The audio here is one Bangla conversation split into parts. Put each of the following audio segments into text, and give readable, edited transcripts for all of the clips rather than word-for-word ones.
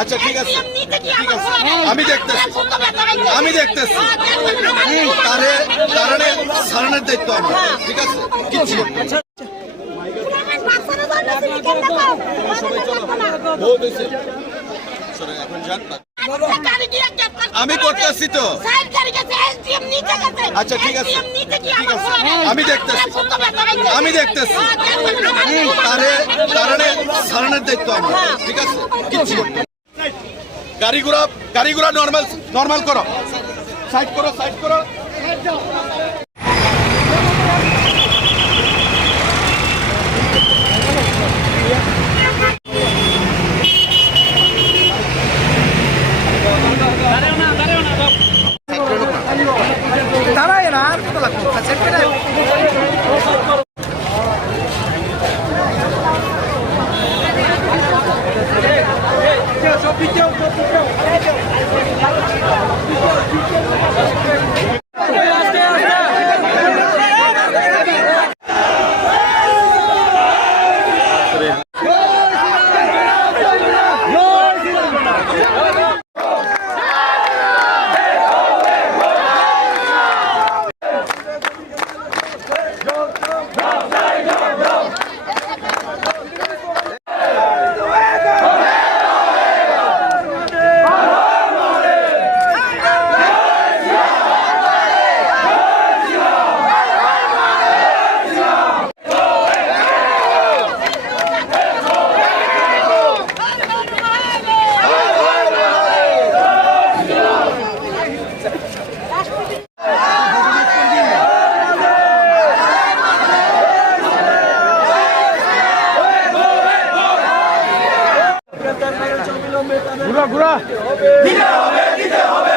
আচ্ছা ঠিক আছে, আমি দেখতেছি কারণে সারানোর দায়িত্ব আমার। ঠিক আছে, কিচ্ছু আমি করতেছি তো। আচ্ছা ঠিক আছে, আমি দেখতেছি কারণে সারানোর দায়িত্ব আমার। ঠিক আছে, কিচ্ছু গাড়ি ঘোড়া নর্মাল করো, সাইড করো। ঘুরা দিতে হবে।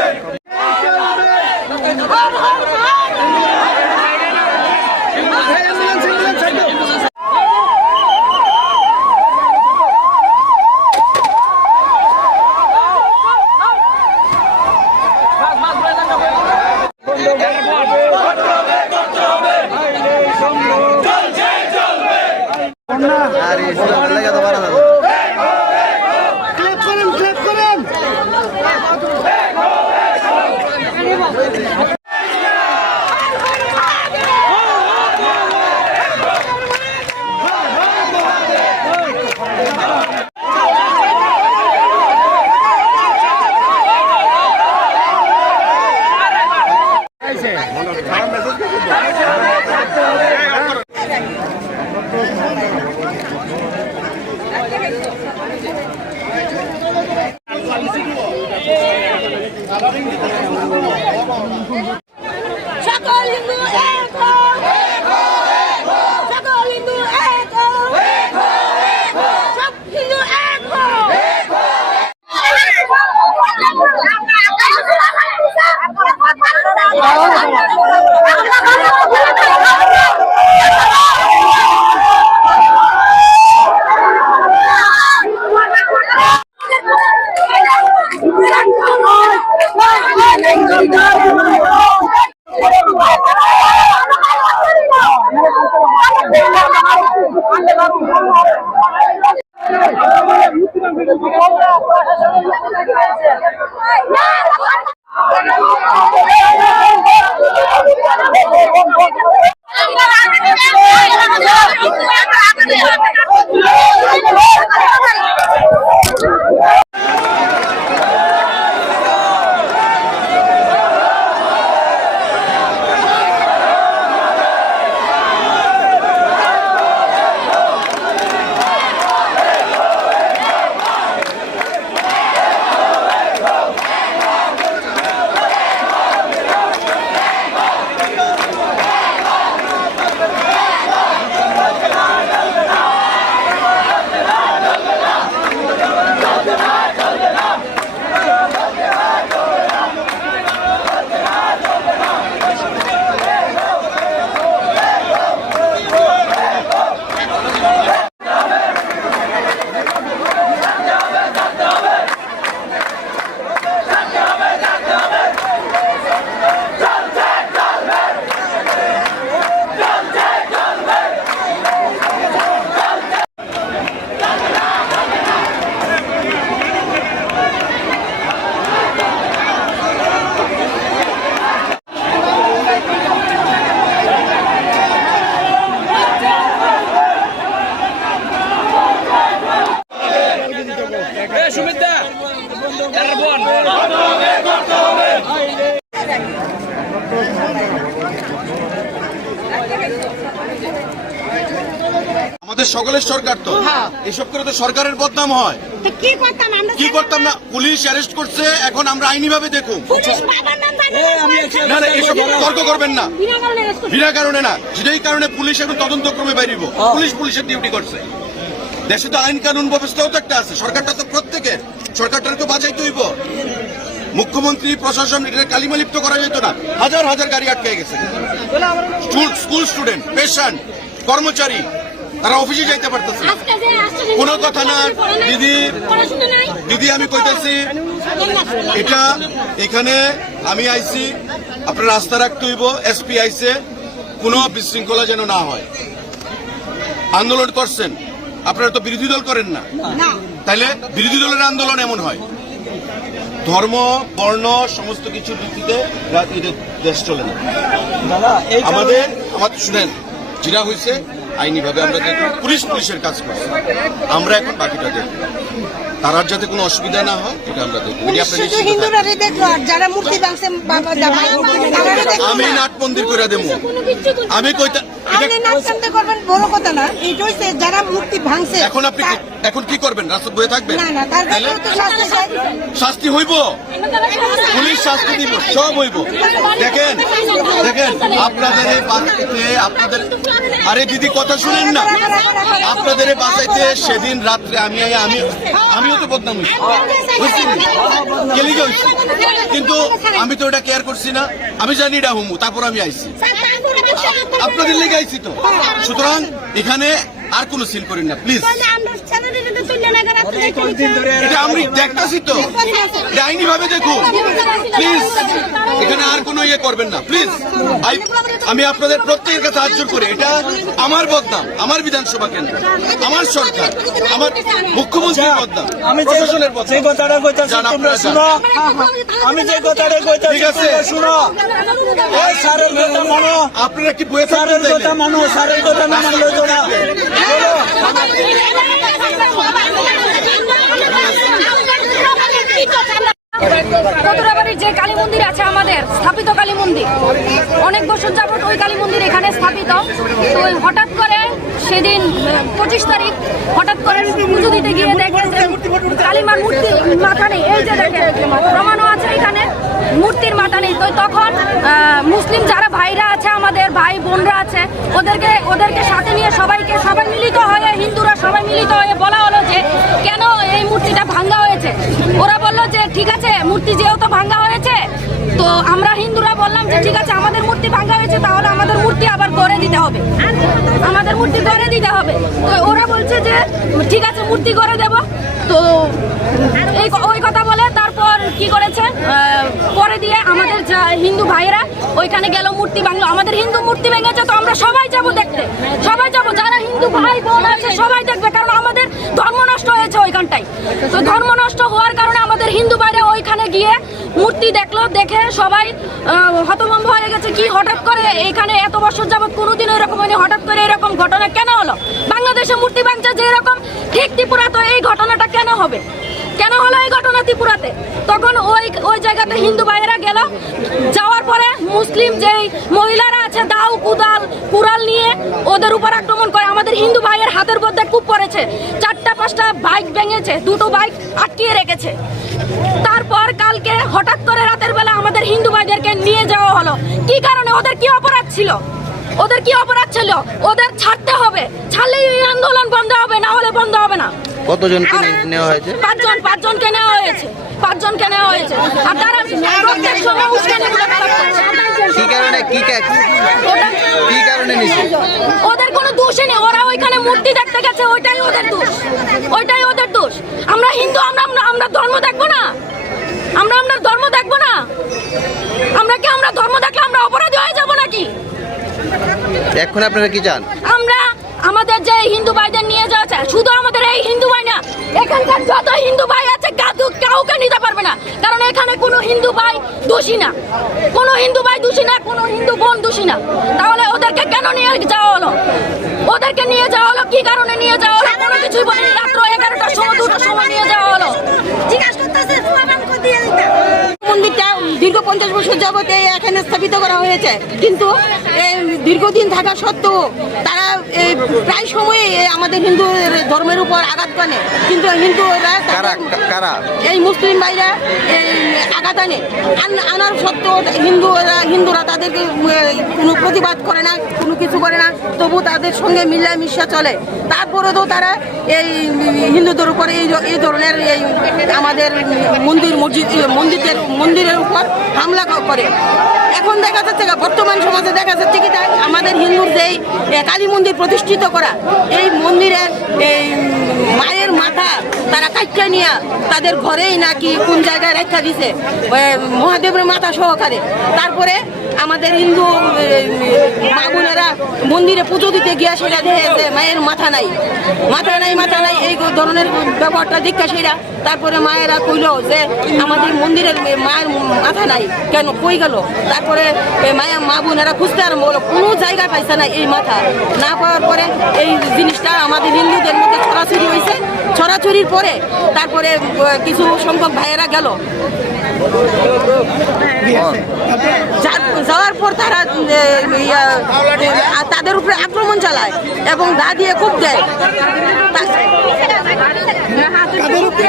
আমাদের সকলের সরকার তো এসব করে তো সরকারের বদনাম হয়। তো কি করতাম আমরা? কি করতাম না, পুলিশ অ্যারেস্ট করছে, এখন আমরা আইনি ভাবে দেখুন। না না, এসব তর্ক করবেন না, বিনা কারণে না, যেটাই কারণে পুলিশ এখন তদন্তক্রমে বাইরিব। পুলিশের ডিউটি করছে। দেশে তো আইন কানুন ব্যবস্থাও তো একটা আছে, সরকারটা তো প্রত্যেকের, সরকারটাকে তো বাঁচাইতে হইব। মুখ্যমন্ত্রী প্রশাসন এটা কালিমালিপ্ত করা যেত না। হাজার হাজার গাড়ি আটকে গেছে, স্কুল স্টুডেন্ট, পেশেন্ট, কর্মচারী, তারা অফিসে যাইতে পারতেছে। কোনো কথা না দিদি, আমি কইতেছি এটা এখানে আমি আইছি, আপনার রাস্তা রাখতে হইব। এসপি আইছে, কোনো বিশৃঙ্খলা যেন না হয়। আন্দোলন করছেন, আপনারা তো বিরোধী দল করেন না, তাইলে বিরোধী দলের আন্দোলন এমন হয়। ধর্ম, বর্ণ, সমস্ত কিছুর ভিত্তিতে দেশ চলে না। আমাদের শুনেন, যেটা হয়েছে আইনিভাবে আমরা দেখব, পুলিশের কাজ করছে, আমরা এখন বাকিটা দেখব। তার যাতে কোনো অসুবিধা না হয় এটা আমরা দেখব। আমি নাট মন্দির করে দেবো, আমি কইতা বড় কথা না, এটা হচ্ছে যারা মূর্তি ভাঙছে। এখন আপনি এখন কি করবেন? রাস্তা বয়ে থাকবেন? শাস্তি হইব, পুলিশ শাস্তি দিব, সব হইব। দেখেন আপনাদের এই বাঁচাইতে, আরে দিদি কথা শুনেন না, আপনাদের এই বাঁচাইতে সেদিন রাত্রে আমিও তো বদনাম হয়েছি, কিন্তু আমি তো এটা কেয়ার করছি না। আমি জানি এটা হুমু, তারপর আমি আইছি, আপনাদের লেগে আইছি তো। সুতরাং এখানে আর কোনো সিল করেন না প্লিজ। এটা আমি দেখতেছি তো, আইনি ভাবে দেখুন প্লিজ। এখানে আর কোনো ইয়ে করবেন না প্লিজ। আমি আপনাদের প্রত্যেকের কাছে হাত জোর করে, এটা আমার বদনাম, আমার বিধানসভা কেন্দ্র, আমার সরকার, আমার মুখ্যমন্ত্রীর বদনাম, প্রশাসনের বদনাম। আমি যে কথাটা কইতাছি, ঠিক আছে শুনো, আপনারা কি বয়ে সারের কথা মানো, সারের কথা না মানলে তো না। কতুরাবাড়ির যে কালী মন্দির আছে আমাদের স্থাপিত কালী মন্দির, অনেক বছর যাবত ওই কালী মন্দির এখানে স্থাপিত। তো হঠাৎ করে সেদিন 25 তারিখ হঠাৎ করে পুজো দিতে গিয়ে দেখেন যে কালীমার মূর্তি মাথা নেই। এই যে দেখেন প্রমাণও আছে, এখানে মূর্তির মাথা নেই। তো তখন মুসলিম যারা ভাইরা আছে, আমাদের ভাই বোনরা আছে, ওদেরকে সাথে নিয়ে সবাই মিলিত হয়ে, হিন্দুরা সবাই মিলিত হয়ে বলা হলো যে কেন এই মূর্তিটা ভাঙ্গা হয়েছে। ওরা বললো যে ঠিক আছে, মূর্তি যেহেতু ভাঙ্গা হয়েছে, তো আমরা হিন্দুরা বললাম যে ঠিক আছে, আমাদের মূর্তি ভাঙ্গা হয়েছে, তাহলে আমাদের মূর্তি আবার গড়ে দিতে হবে, আমাদের মূর্তি গড়ে দিতে হবে। তো ওরা বলছে যে ঠিক আছে, মূর্তি গড়ে দেব। তো ওই কথা বলে তারপর কি করেছে, পরে দিয়ে আমাদের হিন্দু ভাইয়েরা ওইখানে গেল, মূর্তি ভাঙলো। আমাদের হিন্দু মূর্তি ভেঙেছে, তো আমরা সবাই যাব দেখতে, সবাই যাব, যারা হিন্দু ভাই বোন আছে সবাই দেখবে, কারণ আমাদের ধর্ম নষ্ট হয়েছে ওইখানটায়। তো ধর্ম নষ্ট হওয়ার কারণে আমাদের হিন্দু ভাইরা ওইখানে গিয়ে মূর্তি দেখলো, দেখে সবাই হতভম্ব হয়ে গেছে। কি হঠাৎ করে এখানে এত বছর যাবত কোনোদিন এরকম হয়নি, হঠাৎ করে এরকম ঘটনা কেন হলো? বাংলাদেশে মূর্তি ভাঙছে যে এরকম, ঠিক ত্রিপুরা তো এই ঘটনাটা কেন হবে? কেন হলো এই ঘটনা ত্রিপুরাতে? তখন ওই জায়গাতে হিন্দু ভাইয়েরা গেল, যাওয়ার পরে মুসলিম যেই মহিলারা আছে দাও কুড়াল নিয়ে ওদের উপর আক্রমণ করে। আমাদের হিন্দু ভাইয়ের হাতের মধ্যে কূপ পড়েছে, 4-5টা বাইক ভেঙেছে, 2টো বাইক আটকিয়ে রেখেছে। তারপর কালকে হঠাৎ করে রাতের বেলা আমাদের হিন্দু ভাইদেরকে নিয়ে যাওয়া হলো। কি কারণে? ওদের কি অপরাধ ছিল? ওদের ছাড়তে হবে, ছাড়লেই এই আন্দোলন বন্ধ হবে, না হলে বন্ধ হবে না। কতজনকে নেওয়া হয়েছে? 5জনকে নেওয়া হয়েছে, 5জনকে নেওয়া হয়েছে। আর তারা প্রত্যেক সময় উস্কানিমূলক কথা বলছে। কি কারণে নিছে? ওদের কোনো দোষই নেই, ওরা ওইখানে মূর্তি দেখতে গেছে, ওইটাই ওদের দোষ। আমরা হিন্দু, আমরা ধর্ম দেখবো না? আমরা ধর্ম দেখবো না? আমরা ধর্ম দেখলে আমরা অপরাধী হয়ে যাবো নাকি? এখন আপনারা কি চান? আমরা আমাদের যে হিন্দু ভাইদের নিয়ে যাওয়া চাই, শুধু আমাদের এই হিন্দু ভাই না, এখানকার যত হিন্দু ভাই আছে কাউকে নিতে পারবে না, কারণ এখানে কোনো হিন্দু ভাই দোষী না, কোনো হিন্দু ভাই দোষী না, কোনো হিন্দু বোন দোষী না। তাহলে ওদেরকে কেন নিয়ে যাওয়া হলো? কি কারণে নিয়ে যাওয়া হলো? কোনো কিছুই বলেনি। রাত্র 11টার সময়, 2টার সময় নিয়ে যাওয়া হলো। 50 বছর যাবত এখানে স্থাপিত করা হয়েছে, কিন্তু এই দীর্ঘদিন থাকা সত্ত্বেও তারা প্রায় সময় আমাদের হিন্দু ধর্মের উপর আঘাত আনে, কিন্তু হিন্দুরা কারা এই মুসলিম ভাইরা এই আঘাত আনার সত্ত্বেও হিন্দুরা তাদেরকে কোনো প্রতিবাদ করে না, কোনো কিছু করে না, তবু তাদের সঙ্গে মিলামিশা চলে। তারপরেও তো তারা এই হিন্দুদের উপরে এই ধরনের এই আমাদের মন্দিরের উপর হামলা করে। এখন দেখা যাচ্ছে বর্তমান সমাজে দেখা যাচ্ছে কি আমাদের হিন্দুর যেই কালী মন্দির প্রতিষ্ঠিত করা, এই মন্দিরের এই মায়ের মাথা তারা কাটটা নিয়ে তাদের ঘরেই নাকি কোন জায়গায় রেখা দিছে মহাদেবের মাথা সহকারে। তারপরে আমাদের হিন্দু মা বোনেরা মন্দিরে পুজো দিতে গিয়া সেটা দেখেছে মায়ের মাথা নাই এই ধরনের ব্যাপারটা দীক্ষা সেরা। তারপরে মায়েরা কইল যে আমাদের মন্দিরের মায়ের মাথা নাই, কেন কই গেল? তারপরে মা বোনেরা খুঁজতে আরম্ভ হলো, কোনো জায়গা পাইছে না এই মাথা। না পাওয়ার পরে এই জিনিসটা আমাদের হিন্দুদের মধ্যে ছড়াছড়ি হয়েছে। ছড়াছড়ির পরে তারপরে কিছু সংখ্যক ভাইয়েরা গেল, যাওয়ার পর তারা তাদের উপরে আক্রমণ চালায় এবং গা দিয়ে কূপ দেয়।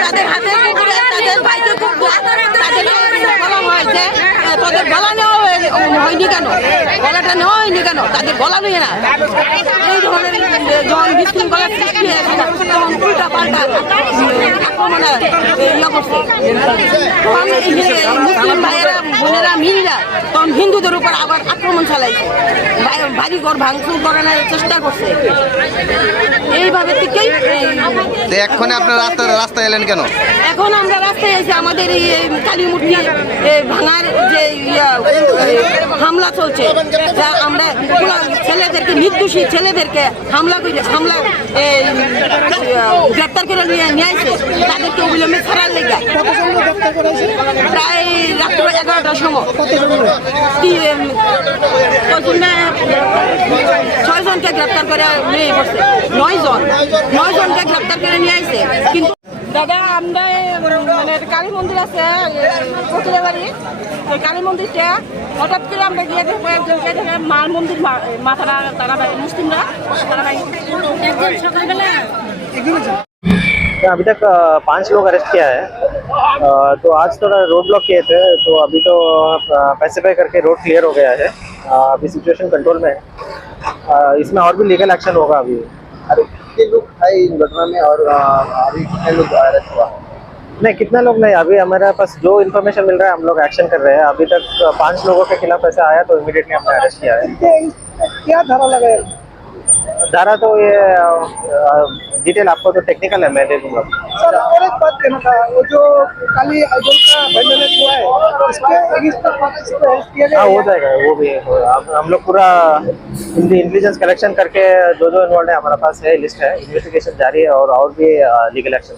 তাদের হাতে তাদের ভাইকে খুব বলা হয় যে তোদের গলা নেওয়া হয়নি কেন, গলাটা নেওয়া হয়নি কেন, তাদের গলা নিয়ে না। এই ধরনের যখন বিশৃঙ্খলা সৃষ্টি হয়েছে তখন উল্টা পাল্টা আক্রমণে করছে। তখন মুসলিম ভাইয়েরা বোনেরা মিলিরা তখন হিন্দুদের উপর আবার আক্রমণ চালাইছে, বাড়ি ঘর ভাঙচুর করানোর চেষ্টা করছে। এইভাবে থেকেই এখন আপনার রাস্তায় এলেন কেন? এখন আমরা রাস্তায় এসে আমাদের এই কালী মূর্তি ভাঙার যে হামলা চলছে, যা আমরা ছেলেদেরকে নির্দোষী ছেলেদেরকে গ্রেপ্তার করে নিয়ে আসে, তাদেরকে অবিলম্বে ছাড়ার লেগে প্রায় রাত্র 11টার সময় 6 জনকে গ্রেপ্তার করে নিয়ে পড়ছে। 9 জনকে গ্রেপ্তার করে নিয়ে আসে। কিন্তু দাদা আমরা মানে কালী মন্দির আছে কতুলের বাড়ি, ওই কালী মন্দিরটা হঠাৎ করে আমরা গিয়ে দেখবো একজনকে মার মন্দির মাথাটা তারা মুসলিমরা তারা সকালবেলা। अभी तक 5 लोग अरेस्ट किया है। तो आज थोड़ा रोड ब्लॉक किए थे, तो अभी तो पैसिफाई करके रोड क्लियर हो गया है। अभी सिचुएशन कंट्रोल में है। इसमें और भी लीगल एक्शन होगा अभी। अभी कितने लोग थे इन घटना में और अभी कितने लोग अरेस्ट हुआ? नहीं, कितना लोग नहीं, अभी हमारे पास जो इन्फॉर्मेशन मिल रहा है हम लोग एक्शन कर रहे हैं। अभी तक 5 लोगों के खिलाफ ऐसा आया तो इमीडिएटली हमने अरेस्ट किया है। क्या धारा लगा है? धारा तो ये डिटेल आपको तो टेक्निकल है, मैं दे दूंगा। सर और एक बात कहना था, वो जो काली आइडल का वेंडलेट हुआ है इसके अगेंस्ट हेल्प किया गया? हाँ, हो जाएगा, वो भी हम लोग पूरा इंटेलिजेंस कलेक्शन करके जो इन्वॉल्व है हमारे पास है, लिस्ट है, इन्वेस्टिगेशन जारी है और भी लीगल एक्शन